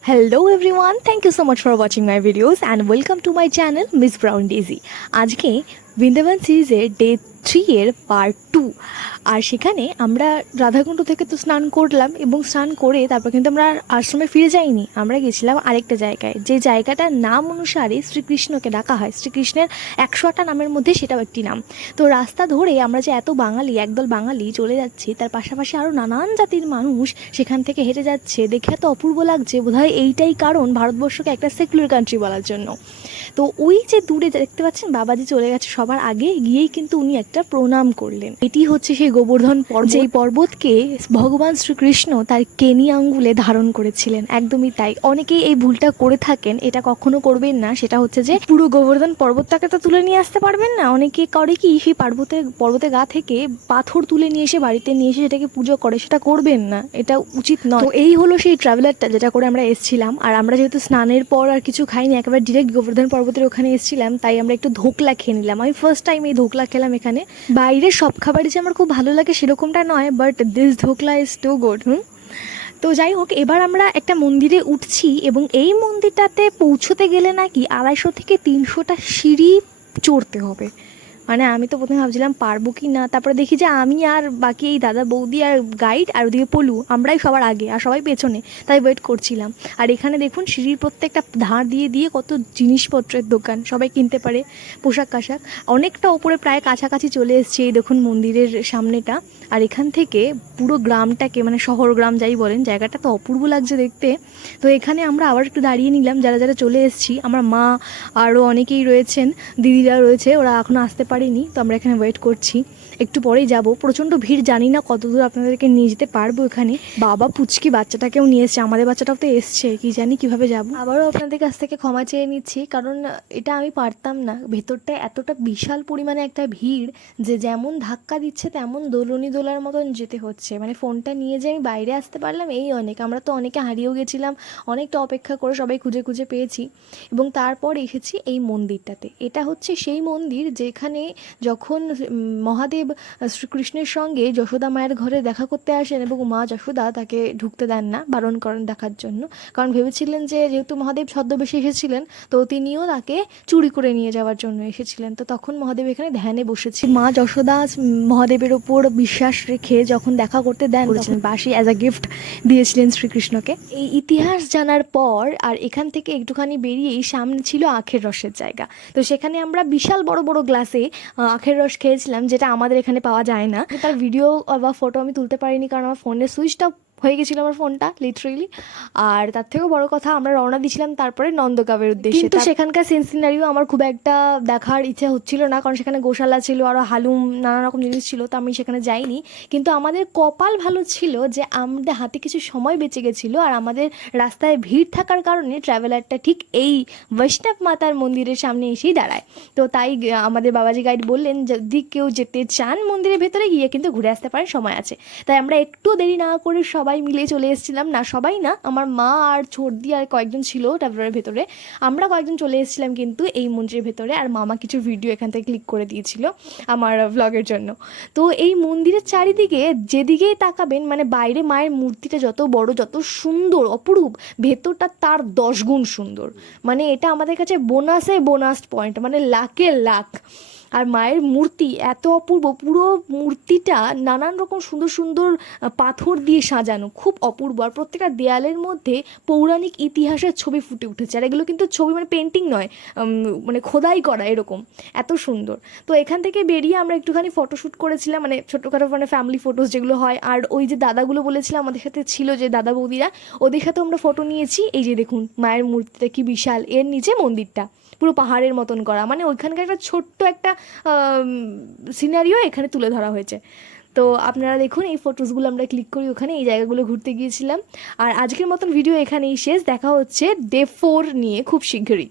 Hello everyone, thank you so much for watching my videos and welcome to my channel Miss Brown Daisy. আজকে Vrindavan সিরিজের day three এর part two আর সেখানে আমরা রাধাকুণ্ড থেকে তো স্নান করলাম এবং স্নান করে তারপর কিন্তু আমরা আশ্রমে ফিরে যাইনি। আমরা গেছিলাম আরেকটা জায়গায়। যে জায়গাটার নাম অনুসারে শ্রীকৃষ্ণকে ডাকা হয়। শ্রীকৃষ্ণের একশো আটটা নামের মধ্যে সেটাও একটি নাম। তো রাস্তা ধরে আমরা যে এত বাঙালি, একদল বাঙালি চলে যাচ্ছি, তার পাশাপাশি আরও নানান জাতির মানুষ সেখান থেকে হেঁটে যাচ্ছে। দেখে এত অপূর্ব লাগছে, বোধহয় এইটাই কারণ ভারতবর্ষকে একটা সেকুলার কান্ট্রি বলার জন্য। তো ওই যে দূরে দেখতে পাচ্ছেন, বাবাজি চলে গেছে সবার আগে গিয়েই কিন্তু উনি একটা প্রণাম করলেন। এটি হচ্ছে সেই গোবর্ধন পর্বত। যেই পর্বতকে ভগবান শ্রীকৃষ্ণ তার কেনি আঙ্গুলে ধারণ করেছিলেন। একদমই তাই। অনেকেই এই ভুলটা করে থাকেন, এটা কখনো করবেন না। সেটা হচ্ছে যে পুরো গোবর্ধন পর্বতটাকে তো তুলে নিয়ে আসতে পারবেন না। অনেকে করে কি সেই পর্বতে পর্বতে গা থেকে পাথর তুলে নিয়ে এসে বাড়িতে নিয়ে এসে সেটাকে পুজো করে, সেটা করবেন না। এটা উচিত নয়। তো এই হলো সেই ট্রাভেলারটা যেটা করে আমরা এসেছিলাম। আর আমরা যেহেতু স্নানের পর আর কিছু খাইনি, একেবারে ডিরেক্ট গোবর্ধন পর্বতের ওখানে এসেছিলাম, তাই আমরা একটু ধোকলা খেয়ে নিলাম। আমি ফার্স্ট টাইম এই ধোকলা খেলাম এখানে। বাইরের সব খাবারই যে আমার খুব ভালো লাগে সেরকমটা নয় but this dhokla is too good hmm? তো যাই হোক, এবার আমরা একটা মন্দিরে উঠছি এবং এই মন্দিরটাতে পৌঁছতে গেলে নাকি আড়াইশো থেকে তিনশোটা সিঁড়ি চড়তে হবে। মানে আমি তো প্রথমে ভাবছিলাম পারব কি না, তারপরে দেখি যে আমি আর বাকি এই দাদা বৌদি আর গাইড আর ওদিকে পলু, আমরাই সবার আগে আর সবাই পেছনে, তাই ওয়েট করছিলাম। আর এখানে দেখুন সিঁড়ির প্রত্যেকটা ধার দিয়ে দিয়ে কত জিনিসপত্রের দোকান, সবাই কিনতে পারে পোশাক আশাক অনেকটা ওপরে প্রায় কাছাকাছি চলে এসছে এই দেখুন মন্দিরের সামনেটা। আর এখান থেকে পুরো গ্রামটাকে মানে শহর গ্রাম যাই বলেন, জায়গাটা তো অপূর্ব লাগছে দেখতে। তো এখানে আমরা আবার একটু দাঁড়িয়ে নিলাম, যারা যারা চলে এসেছি, আমার মা আরও অনেকেই রয়েছেন দিদিরা রয়েছে, ওরা এখনও আসতে পারেনি, তো আমরা এখানে ওয়েট করছি। একটু পরেই যাব। প্রচণ্ড ভিড়, জানি না কত দূর আপনাদেরকে নিয়ে যেতে পারব এখানে। বাবা পুচকি বাচ্চাটাকেও নিয়ে এসছে, আমাদের বাচ্চাটাও তো এসছে, কি জানি কীভাবে যাব। আবারও আপনাদের কাছ থেকে ক্ষমা চেয়ে নিচ্ছি, কারণ এটা আমি পারতাম না। ভেতরটা এতটা বিশাল পরিমাণে একটা ভিড় যে যেমন ধাক্কা দিচ্ছে, তেমন দোলনি দোলার মতন যেতে হচ্ছে। মানে ফোনটা নিয়ে যে আমি বাইরে আসতে পারলাম, এই অনেক। আমরা তো অনেকে হারিয়েও গেছিলাম, অনেকটা অপেক্ষা করে সবাই খুঁজে খুঁজে পেয়েছি। এবং তারপর এসেছি এই মন্দিরটাতে। এটা হচ্ছে সেই মন্দির যেখানে যখন মহাদেব শ্রীকৃষ্ণের সঙ্গে যশোদা মায়ের ঘরে দেখা করতে আসেন এবং মা যশোদা তাকে ঢুকতে দেন না বারণ করেন দেখার জন্য। কারণ ভেবেছিলেন যে যেহেতু মহাদেব ছদ্মবেশে এসেছিলেন তো তিনিও তাকে চুরি করে নিয়ে যাওয়ার জন্য এসেছিলেন। তো তখন মহাদেব এখানে ধ্যানে বসেছে মা যশোদা মহাদেবের ওপর বিশ্বাস রেখে যখন দেখা করতে দেন করেছিলেন। বাসি অ্যাজ আ গিফট দিয়েছিলেন শ্রীকৃষ্ণকে। এই ইতিহাস জানার পর আর এখান থেকে একটুখানি বেরিয়েই সামনে ছিল আখের রসের জায়গা। তো সেখানে আমরা বিশাল বড় বড় গ্লাসে আখের রস খেয়েছিলাম, যেটা আমাদের এখানে পাওয়া যায় না। তার ভিডিও বা ফটো আমি তুলতে পারিনি, কারণ আমার ফোনের সুইচটা হয়ে গেছিল আমার ফোনটা লিটারেলি আর তার থেকেও বড় কথা আমরা রওনা দিয়েছিলাম তারপরে নন্দগাঁবের উদ্দেশ্যে। কিন্তু সেখানকার সিন সিনারিও আমার খুব একটা দেখার ইচ্ছে হচ্ছিল না কারণ সেখানে গোশালা ছিল আরও হালুম নানা রকম জিনিস ছিল তো আমি সেখানে যাইনি। কিন্তু আমাদের কপাল ভালো ছিল যে আমাদের হাতে কিছু সময় বেঁচে গেছিল আর আমাদের রাস্তায় ভিড় থাকার কারণে ট্রাভেলারটা ঠিক এই বৈষ্ণব মাতার মন্দিরের সামনে এসেই দাঁড়ায়। তো তাই আমাদের বাবাজি গাইড বললেন যদি কেউ যেতে চান মন্দিরের ভেতরে গিয়ে কিন্তু ঘুরে আসতে পারেন সময় আছে। তাই আমরা একটু দেরি না করে সবাই মিলে চলে এসেছিলাম। না, সবাই না, আমার মা আর ছর্দি আর কয়েকজন ছিল ট্রাভেলারের ভেতরে। আমরা কয়েকজন চলে এসেছিলাম কিন্তু এই মন্দিরের ভেতরে আর মামা কিছু ভিডিও এখান থেকে ক্লিক করে দিয়েছিল আমার ব্লগের জন্য। তো এই মন্দিরের চারিদিকে যেদিকেই তাকাবেন মানে বাইরে মায়ের মূর্তিটা যত বড়, যত সুন্দর, অপরূপ, ভেতরটা তার দশ গুণ সুন্দর। মানে এটা আমাদের কাছে বোনাসে বোনাস পয়েন্ট মানে লাখে লাখ। আর মায়ের মূর্তি এত অপূর্ব, পুরো মূর্তিটা নানান রকম সুন্দর সুন্দর পাথর দিয়ে সাজানো, খুব অপূর্ব। আর প্রত্যেকটা দেয়ালের মধ্যে পৌরাণিক ইতিহাসের ছবি ফুটে উঠেছে। আর এগুলো কিন্তু ছবি মানে পেন্টিং নয় মানে খোদাই করা এরকম। এত সুন্দর। তো এখান থেকে বেরিয়ে আমরা একটুখানি ফটোশ্যুট করেছিলাম মানে ছোটোখাটো মানে ফ্যামিলি ফটোস যেগুলো হয়। আর ওই যে দাদাগুলো বলেছিলাম, আমাদের সাথে ছিল যে দাদা বৌদিরা, ওদের সাথে আমরা ফটো নিয়েছি। এই যে দেখুন, মায়ের মূর্তিটা কি বিশাল। এর নিচে মন্দিরটা, পুরো পাহাড়ের মতন করা। মানে ওইখানকার একটা ছোট্ট একটা সিনারিও এখানে তুলে ধরা হয়েছে। তো আপনারা দেখুন, এই ফটোসগুলো আমরা ক্লিক করি, ওখানে এই জায়গাগুলো ঘুরতে গিয়েছিলাম। আর আজকের মতন ভিডিও এখানেই শেষ। দেখা হচ্ছে ডে ফোর নিয়ে খুব শীঘ্রই।